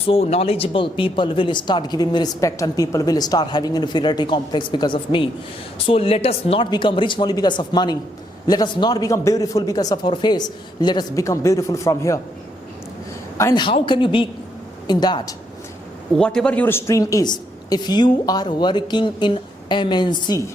So knowledgeable people will start giving me respect and people will start having an inferiority complex because of me. So let us not become rich only because of money. Let us not become beautiful because of our face. Let us become beautiful from here. And how can you be in that? Whatever your stream is, if you are working in MNC,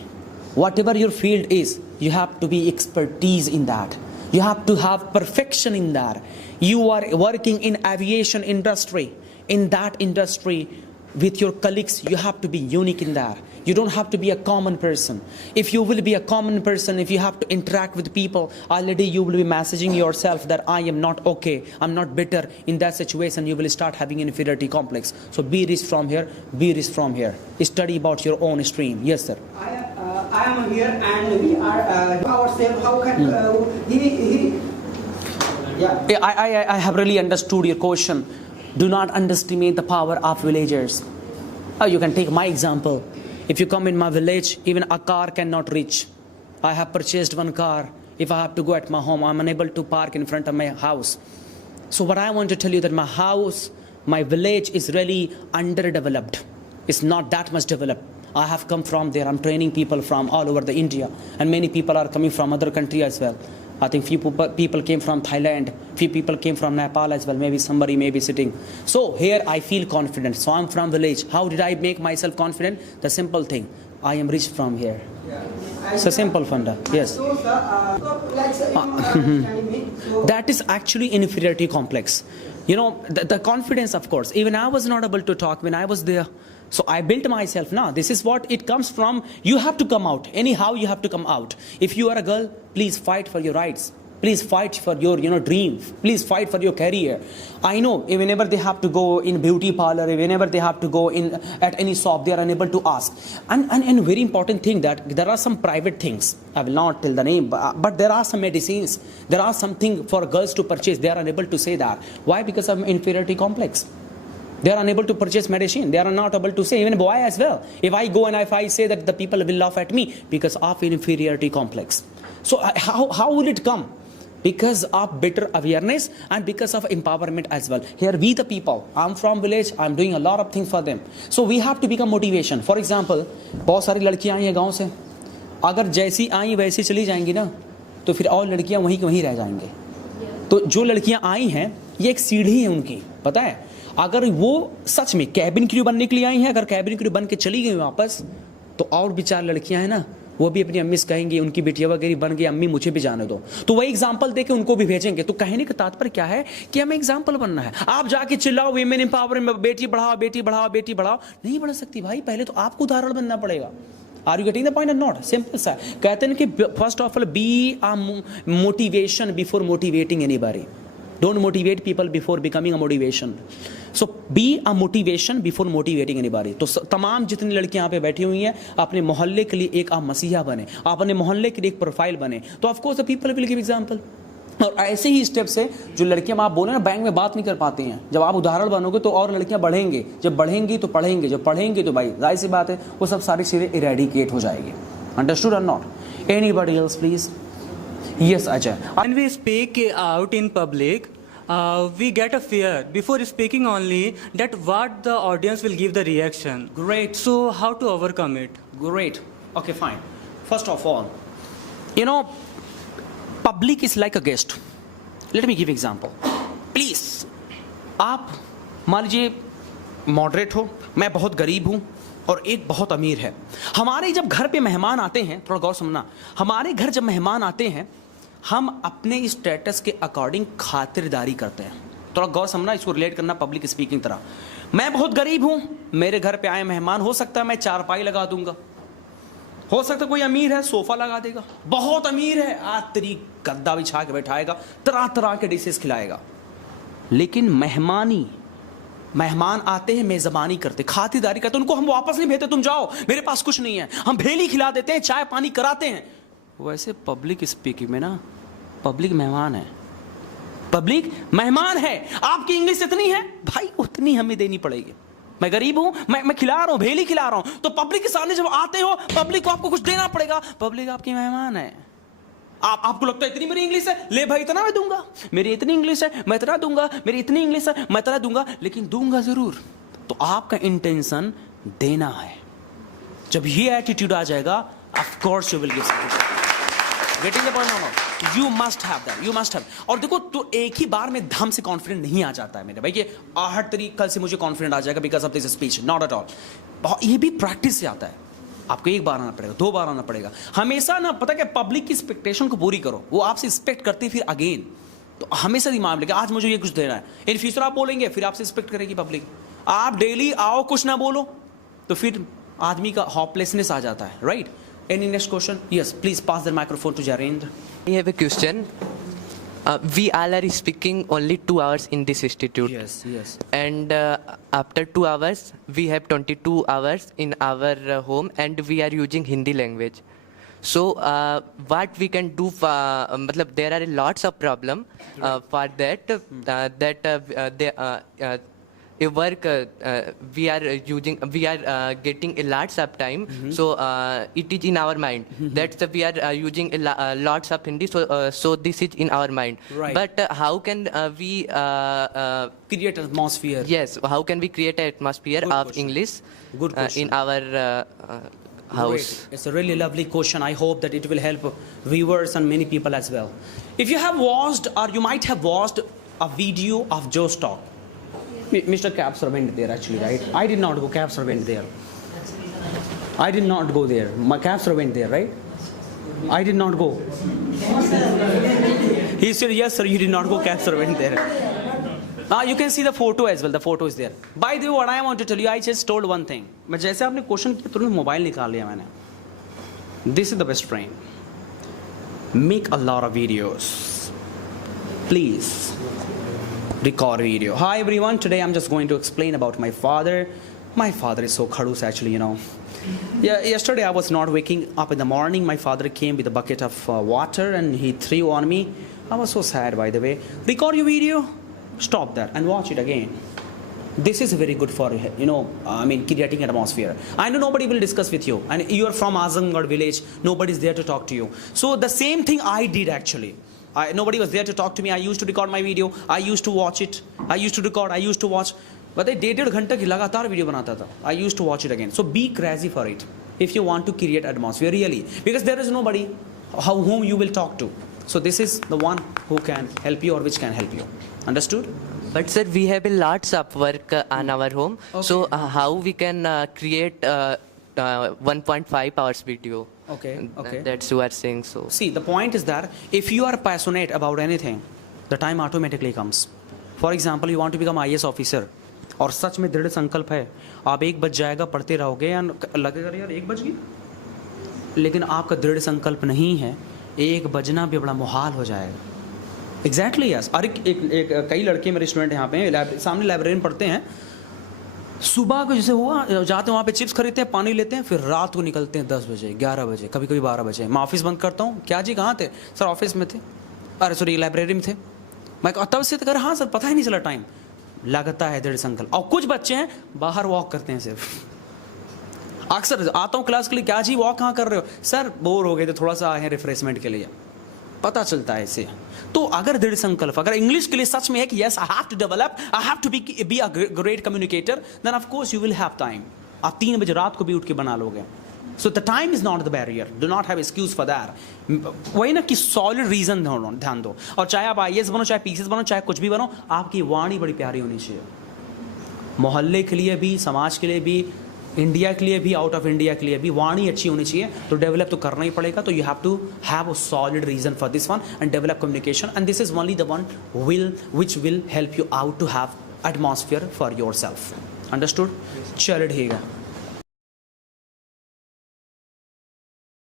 whatever your field is, you have to be expertise in that. You have to have perfection in that. You are working in aviation industry. In that industry, with your colleagues, you have to be unique in that. You don't have to be a common person. If you will be a common person, if you have to interact with people, already you will be messaging yourself that I am not okay, I'm not better. In that situation, you will start having an inferiority complex. So be rich from here, be rich from here. Study about your own stream. Yes, sir. I am here and we are ourselves. How can Yeah. I have really understood your question. Do not underestimate the power of villagers. You can take my example. If you come in my village, even a car cannot reach. I have purchased one car. If I have to go at my home, I'm unable to park in front of my house. So what I want to tell you that my house, my village is really underdeveloped. It's not that much developed. I have come from there. I'm training people from all over the India, and many people are coming from other countries as well. I think few people came from Thailand, few people came from Nepal as well, maybe somebody may be sitting. So here I feel confident. So I'm from village. How did I make myself confident? The simple thing, I am rich from here. It's a simple funda, yes. That is actually inferiority complex. You know, the confidence, of course. Even I was not able to talk when I was there. So I built myself. Now, this is what it comes from. You have to come out. Anyhow, you have to come out. If you are a girl, please fight for your rights. Please fight for your, dream. Please fight for your career. I know, whenever they have to go in beauty parlor, whenever they have to go in at any shop, they are unable to ask. And very important thing that there are some private things. I will not tell the name, but there are some medicines. There are something for girls to purchase. They are unable to say that. Why? Because of inferiority complex. They are unable to purchase medicine. They are not able to say, even boy as well. If I go and if I say that, the people will laugh at me because of inferiority complex. So how will it come? Because of better awareness and because of empowerment as well. Here we the people, I'm from village, I'm doing a lot of things for them. So we have to become motivation. For example, बहुत सारी लड़कियां आई हैं गांव से. अगर जैसी आई वैसी चली जाएंगी ना, तो फिर और लड़कियां वहीं के वहीं रह जाएंगे. तो जो लड़कियां आई हैं, ये एक सीढ़ी है उनकी, पता है. अगर वो सच में कैबिन क्रू बनने के लिए आई हैं, अगर कैबिन क्रू बन के चली गई वापस, तो और भी चार लड़कियां हैं ना, वो भी अपनी अम्मी से कहेंगी, उनकी बेटियां वगैरह बन गई, अम्मी मुझे भी जाने दो. तो वही एग्जाम्पल देके उनको भी भेजेंगे. तो कहने का तात्पर्य क्या है कि हमें एग्जाम्पल बनना है. आप जाके चिल्लाओ विमेन एम्पावरमेंट, बेटी बढ़ाओ, बेटी बढ़ाओ, बेटी बढ़ाओ, नहीं बढ़ सकती भाई. पहले तो आपको उदाहरण बनना पड़ेगा. Are you getting the point or not? Simple सा. कहते हैं कि first of all be a motivation before motivating anybody. Don't motivate people before becoming a motivation. So be a motivation before motivating anybody. तो तमाम जितनी लड़कियां यहाँ पे बैठी हुई हैं, अपने मोहल्ले के लिए एक आप मसीहा बने, अपने मोहल्ले के लिए एक प्रोफाइल बने. तो of course the people will give example. और ऐसे ही स्टेप से जो लड़कियां, आप बोले ना बैंक में बात नहीं कर पाती हैं, जब आप उदाहरण बनोगे तो और लड़कियां बढ़ेंगे. जब बढ़ेंगी तो पढ़ेंगे, जब पढ़ेंगे तो भाई जाहिर सी बात है वो सब सारी चीजें इरेडिकेट हो जाएगी. अंडरस्टूड और not? Anybody else please? Yes, Ajay. When we speak out in public, we get a fear before speaking only that what the audience will give the reaction. Great. So how to overcome it? Great. Okay, fine. First of all, public is like a guest. Let me give example. Please, आप मान लीजिए moderate हो, मैं बहुत गरीब हूँ और एक बहुत अमीर है. हमारे जब घर पे मेहमान आते हैं, थोड़ा गौर सुनना, हमारे घर जब मेहमान आते हैं, हम अपने स्टेटस के अकॉर्डिंग खातिरदारी करते हैं. थोड़ा गौर समझना, इसको रिलेट करना पब्लिक स्पीकिंग तरह. मैं बहुत गरीब हूं, मेरे घर पे आए मेहमान, हो सकता है मैं चारपाई लगा दूंगा, हो सकता है कोई अमीर है सोफा लगा देगा, बहुत अमीर है आज तेरी गद्दा बिछा के बैठाएगा, तरह तरह के डिशेस खिलाएगा. लेकिन मेहमान आते हैं, मेजबानी करते, खातिरदारी करते, उनको हम वापस नहीं भेजते, तुम जाओ मेरे पास कुछ नहीं है, हम भेली खिला देते हैं, चाय पानी कराते हैं. वैसे पब्लिक स्पीकिंग में ना, पब्लिक मेहमान है, पब्लिक मेहमान है. आपकी इंग्लिश इतनी है भाई, उतनी हमें देनी पड़ेगी. मैं गरीब हूं, मैं खिला रहा हूं, भेली खिला रहा हूं, तो पब्लिक के सामने जब आते हो, पब्लिक को आपको कुछ देना पड़ेगा. पब्लिक आपकी मेहमान है. आपको लगता है इतनी मेरी इंग्लिश है, ले भाई इतना मैं दूंगा, मेरी इतनी इंग्लिश है मैं इतना दूंगा, मेरी इतनी इंग्लिश है मैं इतना दूंगा, लेकिन दूंगा जरूर। तो आपका इंटेंशन देना है। जब ये एटीट्यूड आ जाएगा, of course you will give something. Getting the point or not? You must have that, you must have. और देखो, तो एक ही बार में धम से कॉन्फिडेंट नहीं आ जाता है मेरे भाई कि हर तरीके से मुझे कॉन्फिडेंट आ जाएगा because of this speech, not at all. ये भी प्रैक्टिस से आता है। आपको एक बार आना पड़ेगा, 2 बार आना पड़ेगा। हमेशा ना, पता क्या, पब्लिक की एक्सपेक्टेशन को पूरी करो। वो आपसे एक्सपेक्ट करती फिर अगेन, तो हमेशा दिमाग में लेके आज मुझे ये कुछ देना है। इन फ्यूचर आप बोलेंगे, फिर आपसे एक्सपेक्ट करेगी पब्लिक। आप डेली आओ कुछ ना बोलो, तो फिर आदमी का होपलेसनेस आ जाता है, right? Any next question? Yes, please pass the microphone to Jarendra. I have a question. We all are speaking only 2 hours in this institute. Yes. And after 2 hours, we have 22 hours in our home, and we are using Hindi language. So, what we can do? Matlab, there are lots of problem for that. A work we are using, we are getting a lots of time, so it is in our mind. That's we are using lots of Hindi, so this is in our mind. Right. But how can we Create atmosphere. yes, how can we create an atmosphere Good of question. English Good question. in our house? Great. It's a really lovely question. I hope that it will help viewers and many people as well. If you have watched, or you might have watched a video of Joe's talk. Mr. Capser went there actually, right? I did not go. Capser went there. I did not go there. My Capser went there, right? I did not go. He said, yes, sir, you did not go. Capser went there. Now you can see the photo as well. The photo is there. By the way, what I want to tell you, I just told one thing. मैं जैसे आपने question किया तुरंत mobile निकाल लिया मैंने. This is the best friend. Make a lot of videos. Please. Record video. Hi everyone, today I'm just going to explain about my father. My father is so khadus actually, you know. Yeah, yesterday I was not waking up in the morning. My father came with a bucket of water and he threw on me. I was so sad, by the way. Record your video, stop that and watch it again. This is very good for, you know, creating an atmosphere. I know nobody will discuss with you, and you are from Azamgarh village. Nobody is there to talk to you. So the same thing I did actually. Nobody was there to talk to me. I used to record my video. I used to watch it. I used to record. I used to watch. But I 1.5 घंटे की लगातार video बनाता था. I used to watch it again. So be crazy for it if you want to create atmosphere really, because there is nobody whom you will talk to. So this is the one who can help you or which can help you. Understood? But sir, we have a lots of work on our home. Okay. So how we can create 1.5 hours video? Okay. That's you are saying so. See, the point is that if you are passionate about anything, the time automatically comes. For example, you want to become IAS officer, और सच में दृढ़ संकल्प है, आप 1 बज जाएगा पढ़ते रहोगे या लगेगा यार 1 बज गई, लेकिन आपका दृढ़ संकल्प नहीं है, 1 बजना भी बड़ा मुहाल हो जाएगा. Exactly yes. अरे एक कई लड़के मेरे स्टूडेंट यहाँ पे सामने लाइब्रेरी में पढ़ते हैं. सुबह को जैसे हुआ जाते हैं वहाँ पे चिप्स खरीदते हैं, पानी लेते हैं, फिर रात को निकलते हैं 10 बजे 11 बजे, कभी कभी 12 बजे. मैं ऑफिस बंद करता हूँ. क्या जी कहाँ थे? सर ऑफिस में थे. अरे सॉरी लाइब्रेरी में थे. मैं तब से तो कर हाँ सर पता ही नहीं चला टाइम. लगता है दृढ़ संकल्प. और कुछ बच्चे हैं बाहर वॉक करते हैं सिर्फ. अक्सर आता हूँ क्लास के लिए, क्या जी वॉक कहाँ कर रहे हो? सर बोर हो गए थे, थोड़ा सा आए हैं रिफ्रेशमेंट के लिए. पता चलता है इससे. तो अगर दृढ़ संकल्प, अगर इंग्लिश के लिए सच में है कि yes I have to develop, I have to be a great communicator, then of course you will have time. आप 3 बजे रात को भी उठ के बना लोगे. So the time is not the barrier. Do not have excuse for that. वही ना कि सॉलिड रीजन ध्यान दो. और चाहे आप IAS बनो, चाहे PCS बनो, चाहे कुछ भी बनो, आपकी वाणी बड़ी प्यारी होनी चाहिए. मोहल्ले के लिए भी, समाज के लिए भी, इंडिया के लिए भी, आउट ऑफ इंडिया के लिए भी वाणी अच्छी होनी चाहिए. तो डेवलप तो करना ही पड़ेगा. तो you have to have a solid reason for this one and develop communication, and this is only the one which will help you out to have atmosphere for yourself. Understood? चलिए ठीक है.